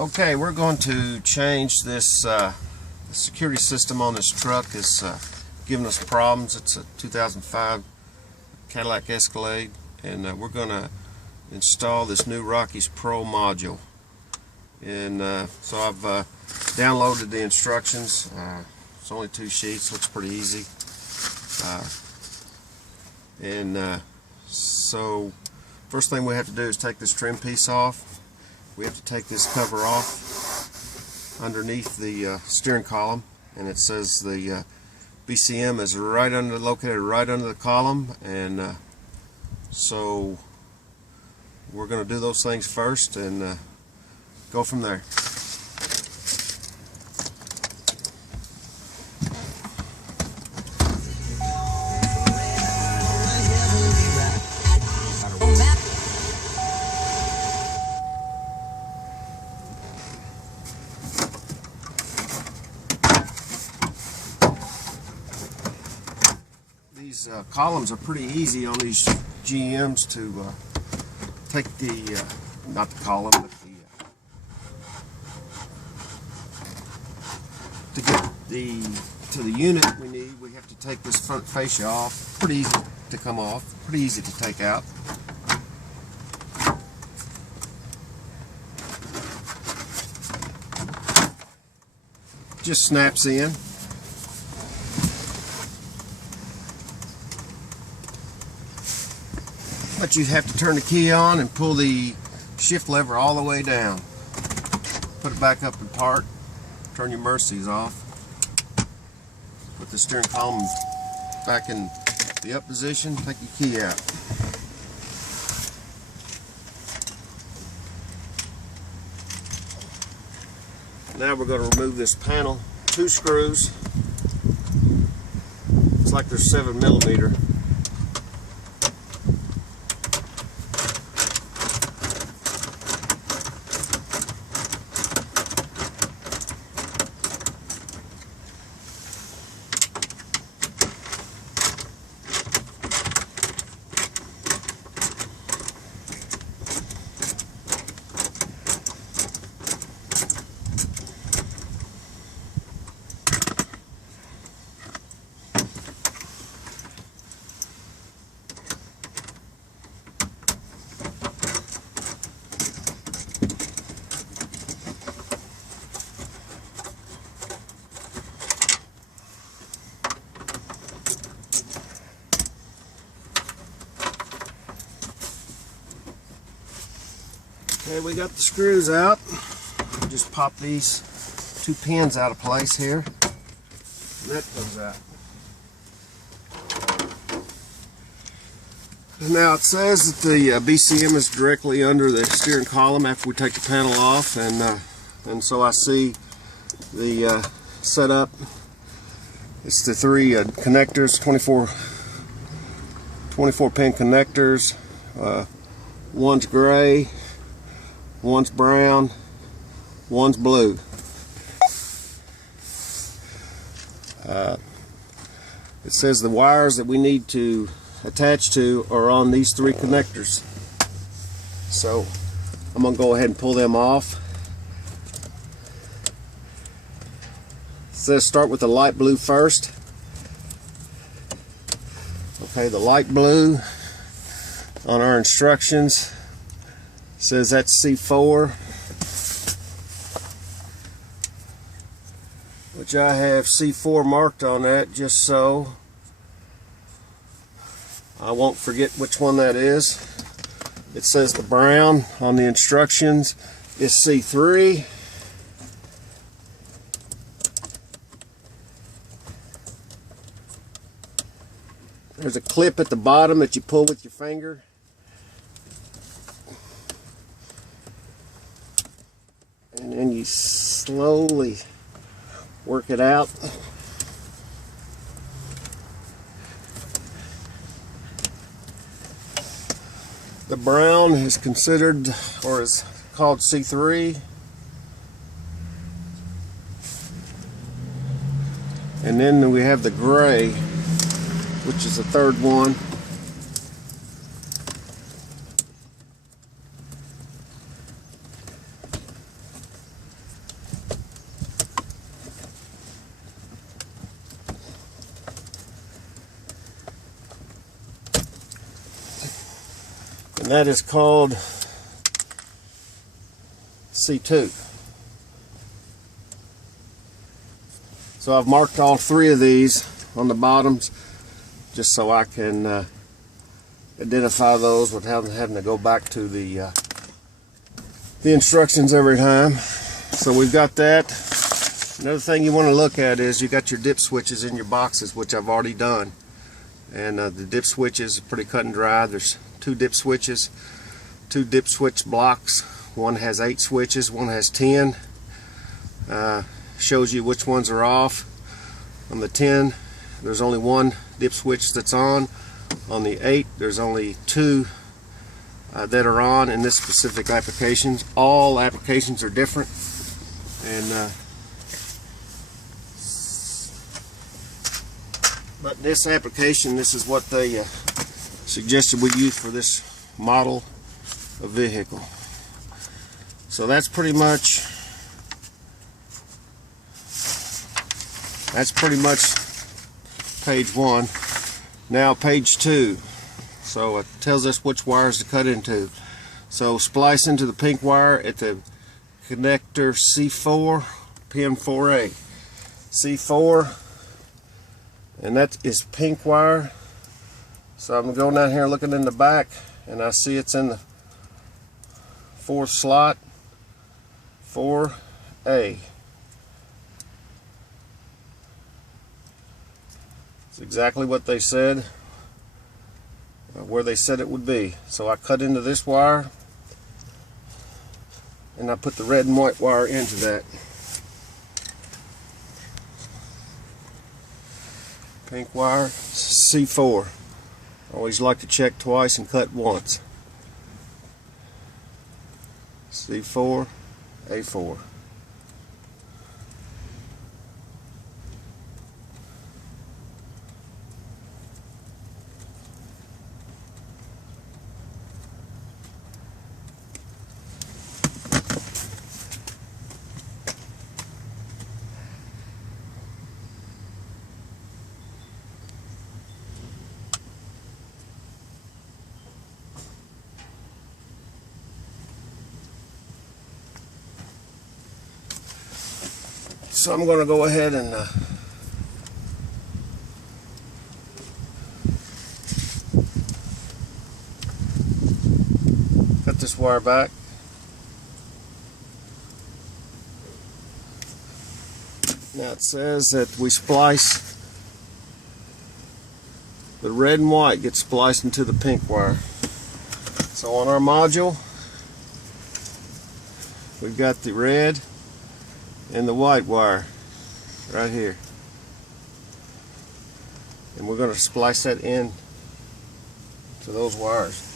Okay, we're going to change this the security system on this truck is giving us problems. It's a 2005 Cadillac Escalade, and we're going to install this Newrockies Pro module. And so I've downloaded the instructions. It's only 2 sheets, looks pretty easy. So first thing we have to do is take this trim piece off. We have to take this cover off underneath the steering column, and it says the BCM is located right under the column, and so we're going to do those things first and go from there. These columns are pretty easy on these GMs to take the, not the column, but to get to the unit we need, we have to take this front fascia off. Pretty easy to come off, pretty easy to take out. Just snaps in. But you have to turn the key on and pull the shift lever all the way down. Put it back up in park. Turn your Mercies off. Put the steering column back in the up position. Take your key out. Now we're going to remove this panel. 2 screws. It's like they're 7mm. Okay, we got the screws out. Just pop these 2 pins out of place here, and that comes out. And now it says that the BCM is directly under the steering column after we take the panel off, and so I see the setup. It's the 3 connectors, 24 pin connectors. One's gray, one's brown, one's blue. It says the wires that we need to attach to are on these 3 connectors. So I'm going to go ahead and pull them off. It says start with the light blue first. Okay, the light blue on our instructions says that's C4, which I have C4 marked on that just so I won't forget which one that is. It says the brown on the instructions is C3. There's a clip at the bottom that you pull with your finger. And then you slowly work it out. The brown is considered, or is called C3. And then we have the gray, which is the 3rd one. that is called C2. So I've marked all 3 of these on the bottoms just so I can identify those without having to go back to the instructions every time. So we've got that. Another thing you want to look at is you got your dip switches in your boxes, which I've already done. And the dip switches are pretty cut and dry. There's 2 dip switches, 2 dip switch blocks. One has 8 switches, one has 10. Shows you which ones are off. On the 10, there's only 1 dip switch that's on. On the 8, there's only 2 that are on in this specific applications. All applications are different, and but this application, this is what they suggested we use for this model of vehicle. So that's pretty much page 1. Now page 2. So it tells us which wires to cut into. So splice into the pink wire at the connector C4, pin 4A. C4, and that is pink wire. So I'm going down here looking in the back, and I see it's in the 4th slot, 4A. It's exactly what they said, where they said it would be. So I cut into this wire, and I put the red and white wire into that. Pink wire, C4. Always like to check twice and cut once. C4, A4. So I'm going to go ahead and cut this wire back. Now it says that we splice, the red and white gets spliced into the pink wire. So on our module, we've got the red and the white wire right here, and we're going to splice that in to those wires.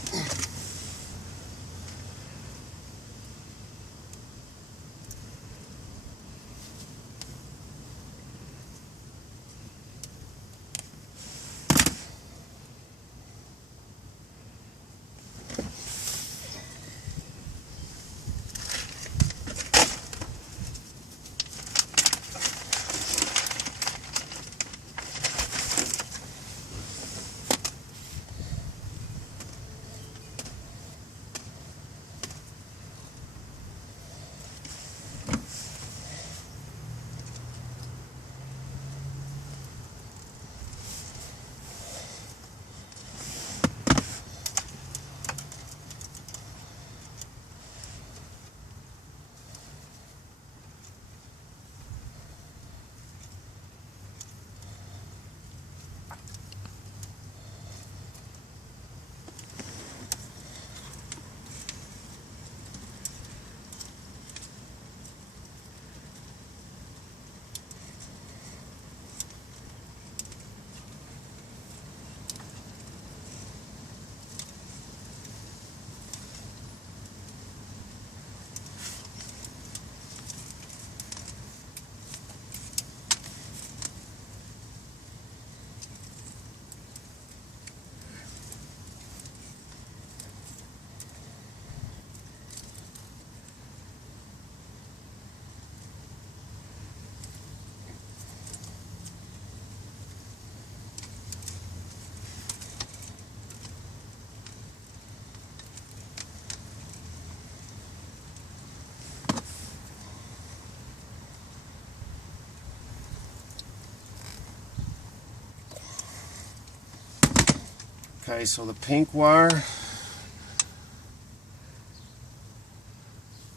Okay, so the pink wire,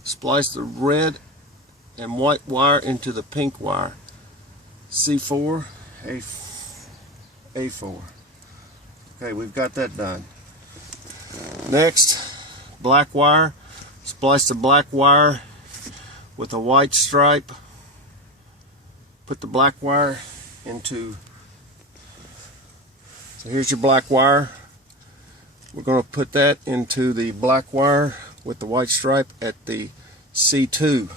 splice the red and white wire into the pink wire. C4, A4. Okay, we've got that done. Next, black wire. Splice the black wire with a white stripe. Put the black wire into, so here's your black wire. We're going to put that into the black wire with the white stripe at the C2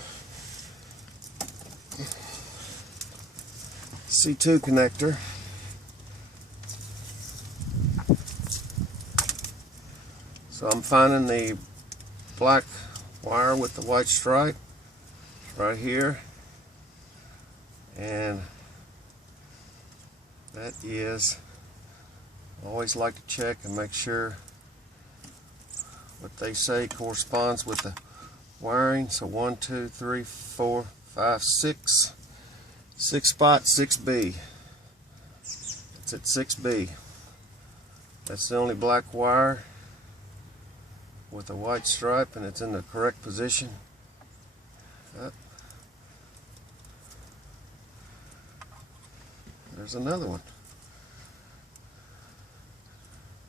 connector. So I'm finding the black wire with the white stripe right here, and that is, I always like to check and make sure what they say corresponds with the wiring. So 1, 2, 3, 4, 5, 6. 6 spot, 6B. It's at 6B. That's the only black wire with a white stripe, and it's in the correct position. There's another one.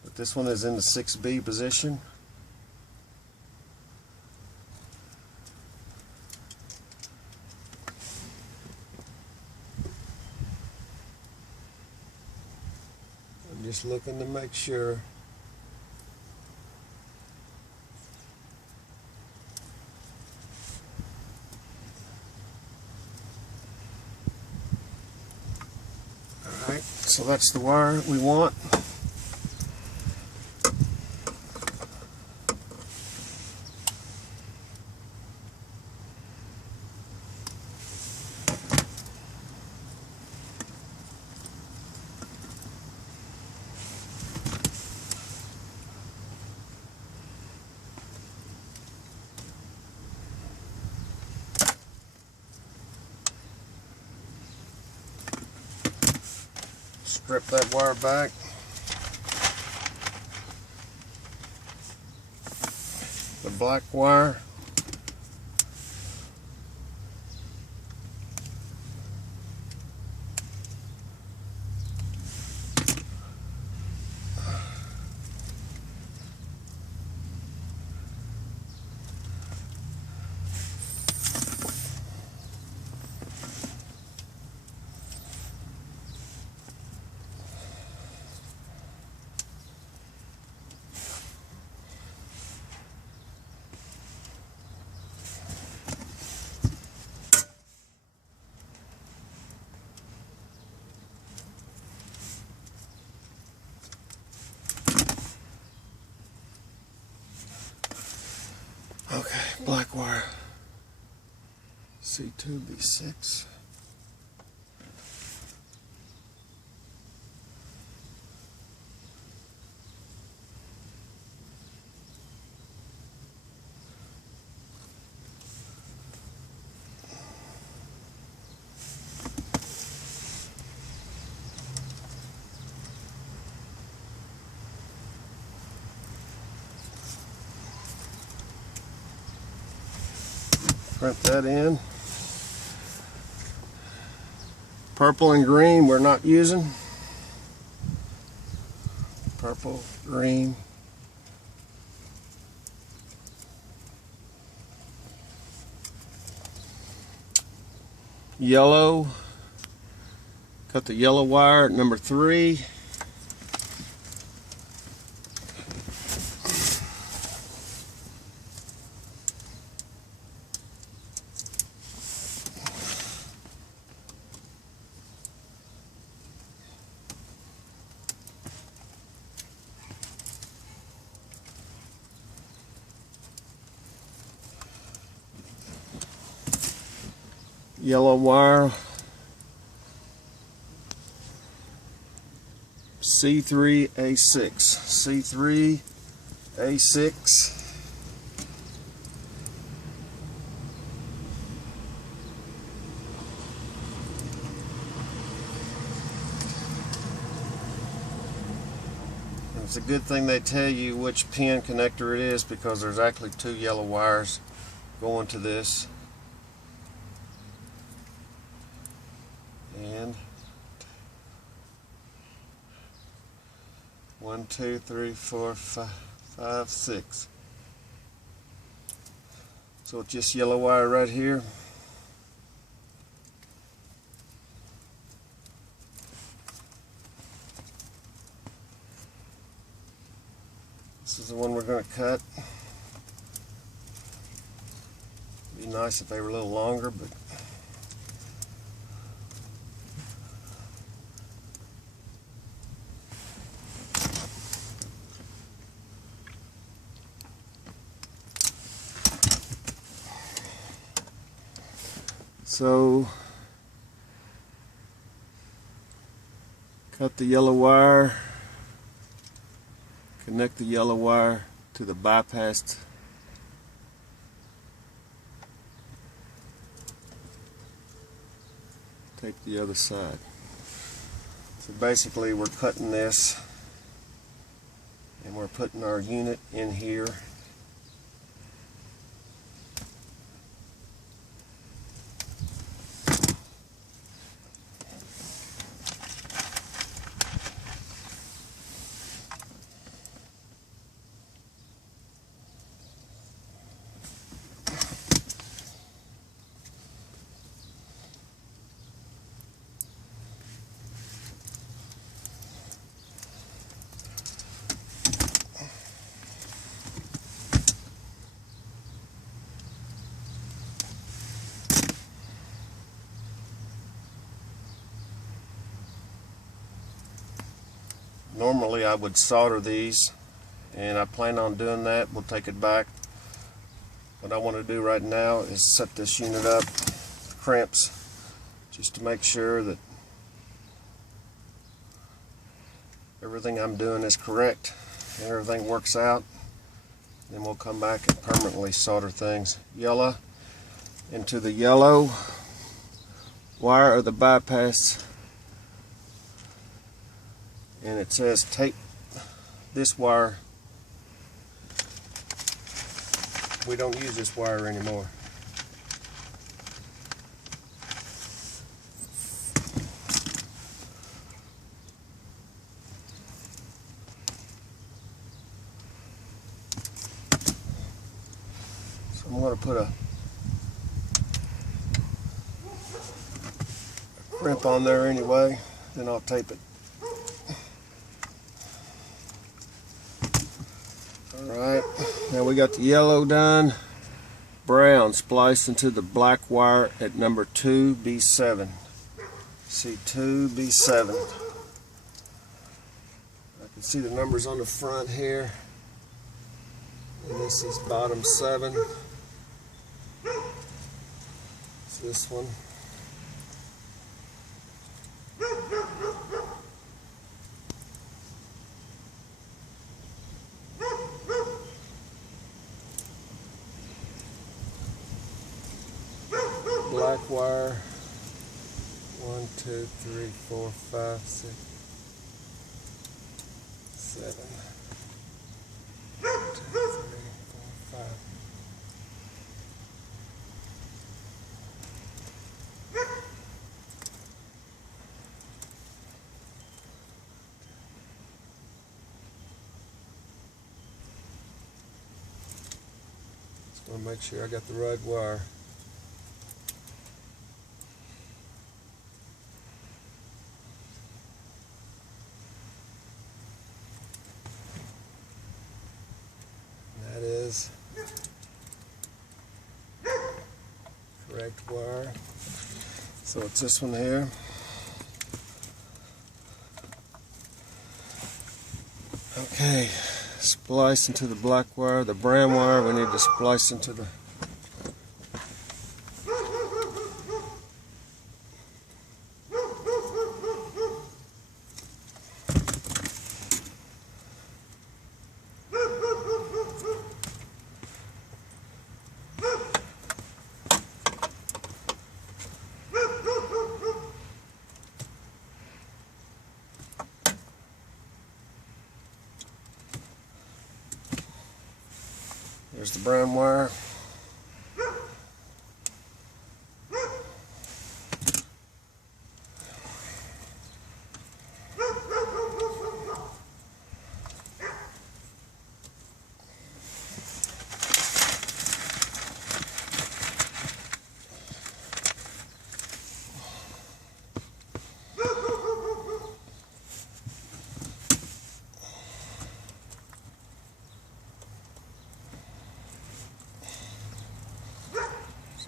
But this one is in the 6B position. I'm just looking to make sure. Alright, so that's the wire we want. Strip that wire back. The black wire. Okay, black wire. C2B6. Print that in. Purple and green we're not using. Purple, green. Yellow. Cut the yellow wire at number 3. Yellow wire, C3A6, C3A6. It's a good thing they tell you which pin connector it is, because there's actually 2 yellow wires going to this. And 1, 2, 3, 4, 5, 6. So it's just yellow wire right here. This is the one we're going to cut. It'd be nice if they were a little longer, but so cut the yellow wire, connect the yellow wire to the bypass. Take the other side. So basically we're cutting this and we're putting our unit in here. Normally I would solder these, and I plan on doing that. We'll take it back. What I want to do right now is set this unit up, crimps, just to make sure that everything I'm doing is correct and everything works out. Then we'll come back and permanently solder things. Yellow into the yellow wire of the bypass. And it says tape this wire. We don't use this wire anymore. So I'm going to put a crimp on there anyway, then I'll tape it. Alright, now we got the yellow done. Brown spliced into the black wire at number 2B7. See, 2B7. I can see the numbers on the front here. And this is bottom 7. It's this one. Black wire, 1, 2, 3, 4, 5, 6, 7, 1, 2, 3, 4, 5. Just want to make sure I got the right wire. Correct wire. So it's this one here. Okay, splice into the black wire. The brown wire we need to splice into the There's the brown wire.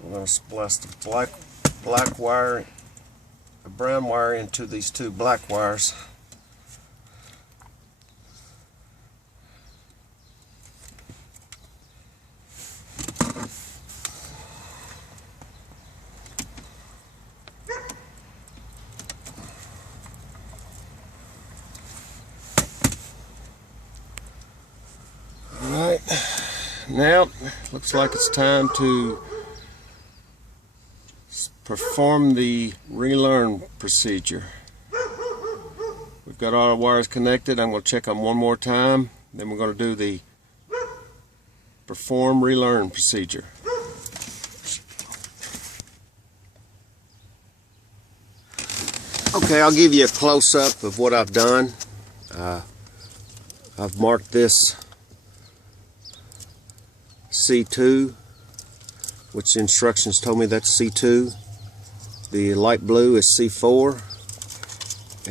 I'm going to splice the black wire, the brown wire into these two black wires. Alright, now looks like it's time to perform the relearn procedure. We've got all our wires connected. I'm going to check them one more time, then we're going to do the perform relearn procedure. Okay, I'll give you a close-up of what I've done. I've marked this C2, which the instructions told me that's C2. The light blue is C4,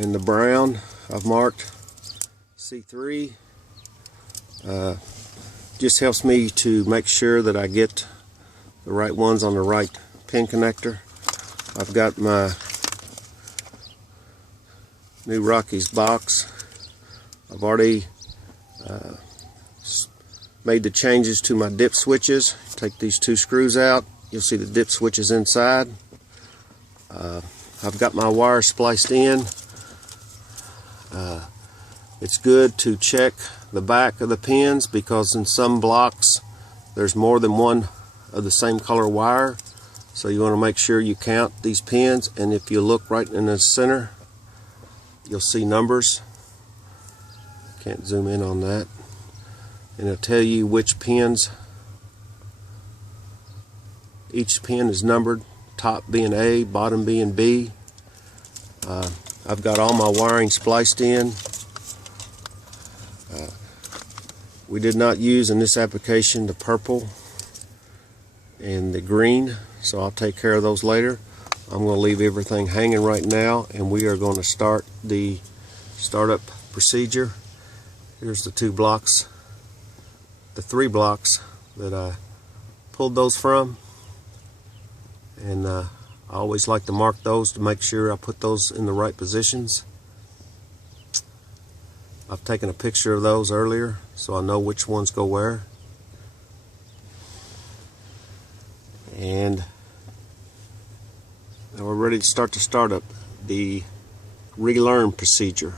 and the brown I've marked C3. Just helps me to make sure that I get the right ones on the right pin connector. I've got my Newrockies box. I've already made the changes to my dip switches. Take these two screws out, you'll see the dip switches inside. I've got my wire spliced in. It's good to check the back of the pins because in some blocks there's more than one of the same color wire, so you want to make sure you count these pins, and if you look right in the center you'll see numbers. Can't zoom in on that, and it'll tell you which pins. Each pin is numbered, top being A, bottom being B. I've got all my wiring spliced in. We did not use in this application the purple and the green, so I'll take care of those later. I'm going to leave everything hanging right now, and we are going to start the startup procedure. Here's the two blocks, the three blocks that I pulled those from. And I always like to mark those to make sure I put those in the right positions. I've taken a picture of those earlier so I know which ones go where. And now we're ready to start the startup, the relearn procedure.